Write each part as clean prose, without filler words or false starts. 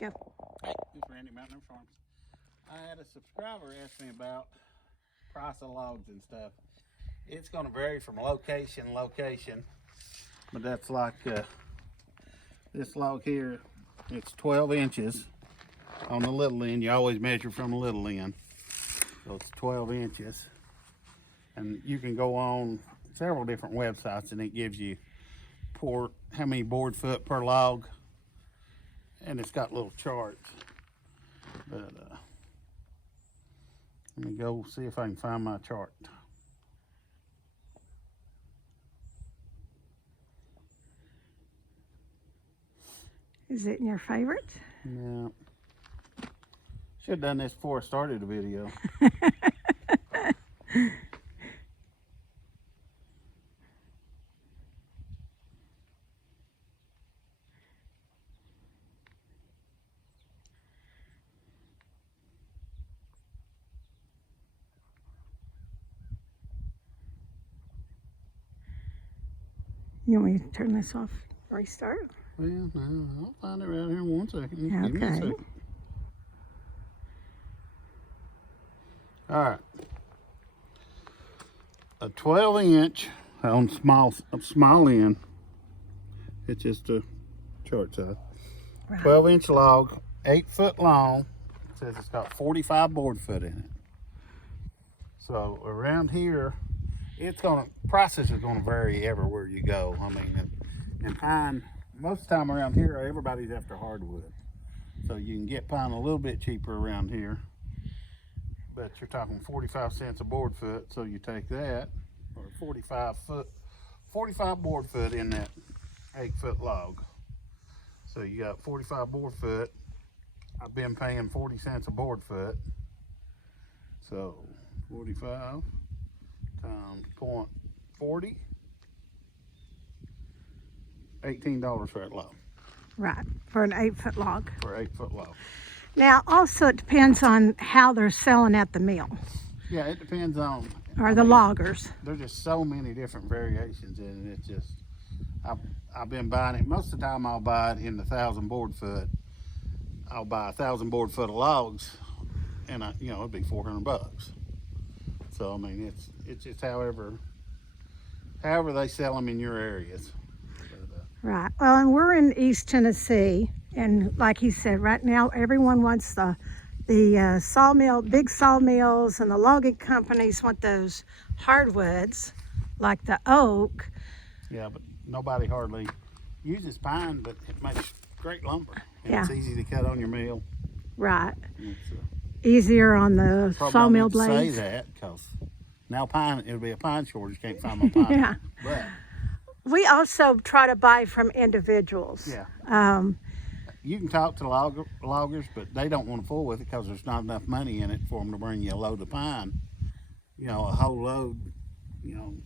Go. Hey, it's Randy, Mountain Farms. I had a subscriber ask me about price of logs and stuff. It's going to vary from location to location, but that's like this log here. It's 12 inches on the little end. You always measure from the little end, so it's 12 inches. And you can go on several different websites, and it gives you how many board foot per log, and it's got little charts. But let me go see if I can find my chart. Is it in your favorites? Yeah. Should have done this before I started the video. You want me to turn this off? Restart? Well, no, I'll find it right here in 1 second. Give me a Okay. second. All right. A 12-inch on small end. It's just a chart size. Right. 12-inch log, 8 foot long. It says it's got 45 board foot in it. So around here, prices are gonna vary everywhere you go. I mean, and pine, most of the time around here, everybody's after hardwood. So you can get pine a little bit cheaper around here, but you're talking 45 cents a board foot. So you take that, or 45 board foot in that 8 foot log. So you got 45 board foot. I've been paying 40 cents a board foot. So 45 times 0.40, $18 for that log. Right. For an 8-foot log. For 8 foot log. Now, also, it depends on how they're selling at the mill Yeah, it depends on. or the loggers. There's just so many different variations in it. It's just, I've been buying it. Most of the time I'll buy it in the 1,000 board foot. I'll buy 1,000 board foot of logs, and it'd be $400. So I mean, it's just however they sell them in your areas. Right. Well, and we're in East Tennessee, and like he said, right now everyone wants the sawmill, big sawmills, and the logging companies want those hardwoods, like the oak. Yeah, but nobody hardly uses pine, but it makes great lumber. And Yeah. It's easy to cut on your mill. Right. It's, Easier on the probably sawmill don't need to blades. say that because now it'll be a pine shortage. Can't find my pine. Yeah. But We also try to buy from individuals. yeah. You can talk to loggers, but they don't want to fool with it because there's not enough money in it for them to bring you a load of pine. A whole load.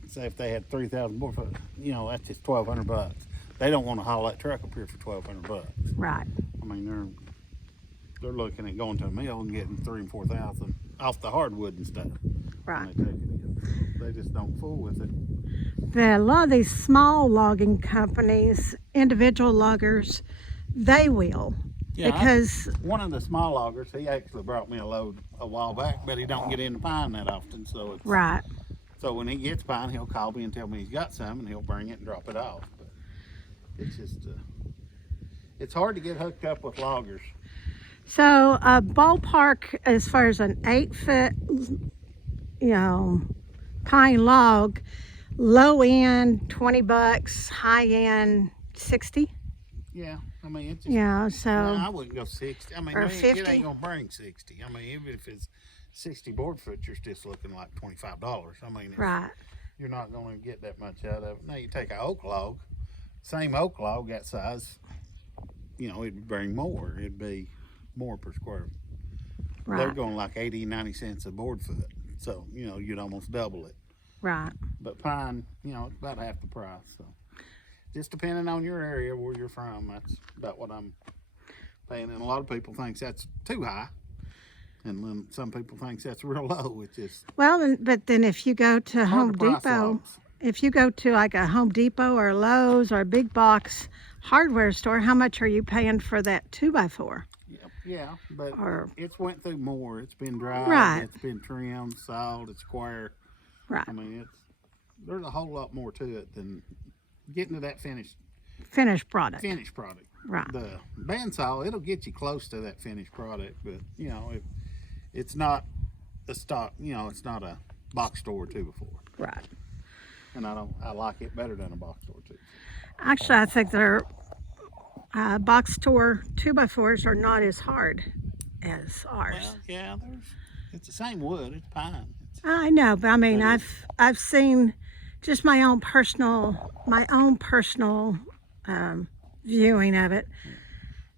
Say if they had 3,000 board foot, that's just $1,200. They don't want to haul that truck up here for $1,200. Right. I mean, they're looking at going to a mill and getting 3,000 and 4,000 off the hardwood and stuff. Right. When they take it in. They just don't fool with it. A lot of these small logging companies, individual loggers, they will. Yeah, because one of the small loggers, he actually brought me a load a while back, but he don't get into pine that often, so it's right. So when he gets pine, he'll call me and tell me he's got some, and he'll bring it and drop it off. But it's just it's hard to get hooked up with loggers. So a ballpark as far as an 8-foot, pine log, low end $20, high end $60. Yeah, I mean it's just, Yeah, so I wouldn't go 60. I mean, or it 50. ain't gonna bring 60. I mean, even if it's 60 board foot, you're just looking like $25. I mean, right. You're not gonna get that much out of it. Now you take an oak log, same oak log that size, it'd bring more. It'd be more per square. Right. They're going like 80, 90 cents a board foot. So, you'd almost double it. Right. But pine, it's about half the price. So just depending on your area, where you're from, that's about what I'm paying. And a lot of people think that's too high. And then some people think that's real low. It's just Well, but then if you go to Home hard to price Depot logs. if you go to like a Home Depot or Lowe's or a big box hardware store, how much are you paying for that 2x4? Yeah, but Or it's went through more. It's been dried, Right. it's been trimmed, sawed, it's square. right, I mean, there's a whole lot more to it than getting to that finished product. product. Right. The bandsaw, it'll get you close to that finished product, but you know, it's not a stock. You know, it's not a box store 2x4. Right. And I like it better than a box store 2. Actually, I think their box store 2x4s are not as hard as ours. Well, yeah, it's the same wood. It's pine. I know, but I mean, But I've seen just my own personal viewing of it.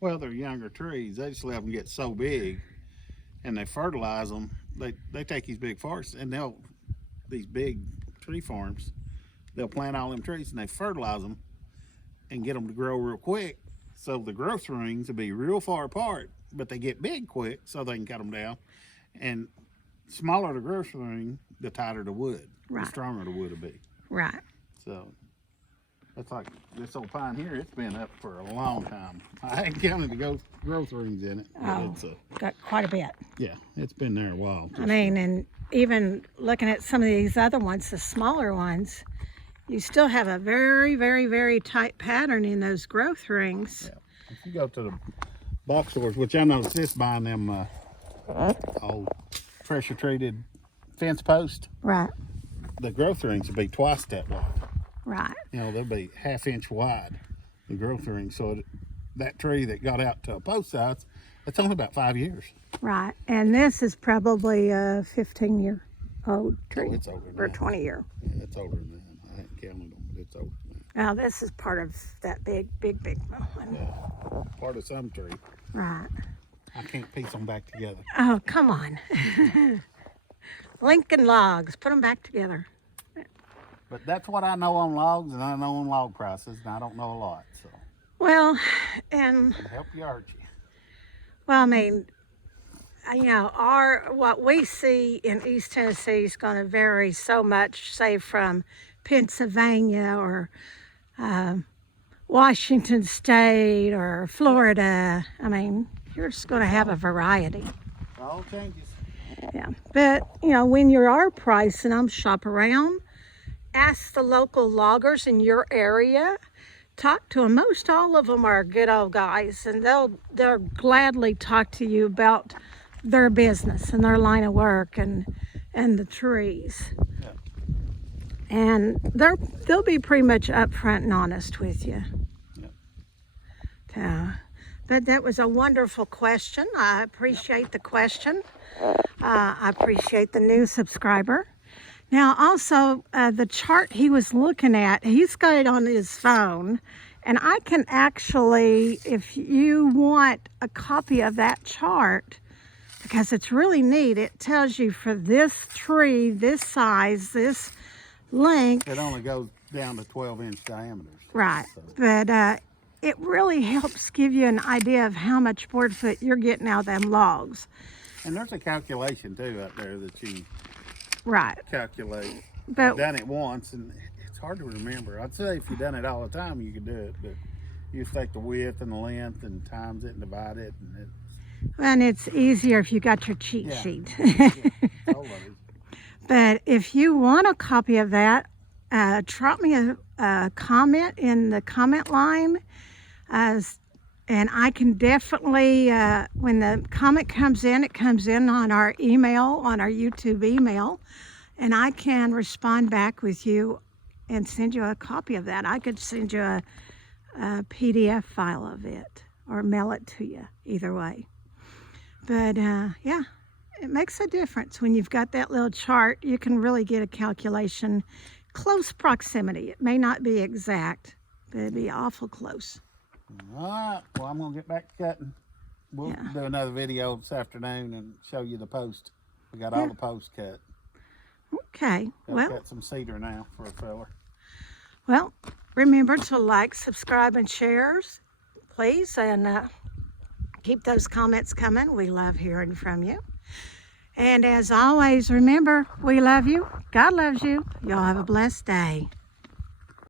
Well, they're younger trees. They just let them get so big, and they fertilize them. They take these big forests, and these big tree farms, they'll plant all them trees, and they fertilize them, and get them to grow real quick. So the growth rings will be real far apart, but they get big quick, so they can cut them down. And smaller the growth ring, the tighter the wood, Right. the stronger the wood will be. Right. So that's like this old pine here. It's been up for a long time. I ain't counted the growth rings in it. But Oh. Got quite a bit. Yeah, it's been there a while. I mean, and even looking at some of these other ones, the smaller ones, you still have a very, very, very tight pattern in those growth rings. Yeah. If you go to the box stores, which I noticed this buying them old pressure treated fence posts, Right. the growth rings will be twice that wide. Right. You know, they'll be 1/2 inch wide, the growth rings. So that tree that got out to a post size, it's only about 5 years. Right. And this is probably a 15-year-old tree It's older than or that. 20-year. Yeah, it's older than that. I haven't counted them, but it's older than that. Now this is part of that big one. Yeah. Part of some tree. Right. I can't piece them back together. Oh, come on. Lincoln logs, put them back together. But that's what I know on logs, and I know on log prices, and I don't know a lot. So Well, and it'll help you, Archie. well, I mean, you know, what we see in East Tennessee is going to vary so much, say from Pennsylvania or Washington State or Florida. I mean, you're just going to have a variety. It all changes. Yeah, but you know, when you are pricing them, shop around, ask the local loggers in your area, talk to them. Most all of them are good old guys, and they'll gladly talk to you about their business and their line of work and the trees. Yeah. And they'll be pretty much upfront and honest with you. Yeah. But that was a wonderful question. I appreciate the question. I appreciate the new subscriber. Now, also, the chart he was looking at, he's got it on his phone. And I can actually, if you want a copy of that chart, because it's really neat, it tells you for this tree, this size, this length. It only goes down to 12-inch diameters. Right. So, But it really helps give you an idea of how much board foot you're getting out of them logs. and there's a calculation too out there that you Right. calculate. But I've done it once, and it's hard to remember. I'd say if you done it all the time, you could do it, but you just take the width and the length and times it and divide it, and it's easier if you got your cheat Yeah. sheet. it's all of it. But if you want a copy of that, drop me a comment in the comment line, and I can definitely, when the comment comes in, it comes in on our email, on our YouTube email, and I can respond back with you and send you a copy of that. I could send you a PDF file of it or mail it to you, either way. But yeah, it makes a difference when you've got that little chart. You can really get a calculation, close proximity. It may not be exact, but it'd be awful close. All right, well, I'm gonna get back to cutting. We'll Yeah. do another video this afternoon and show you the post. We got all the posts cut. Okay, Gotta well, cut some cedar now for a feller. remember to like, subscribe, and share, please, and keep those comments coming. We love hearing from you. And as always, remember, we love you. God loves you. Y'all have a blessed day.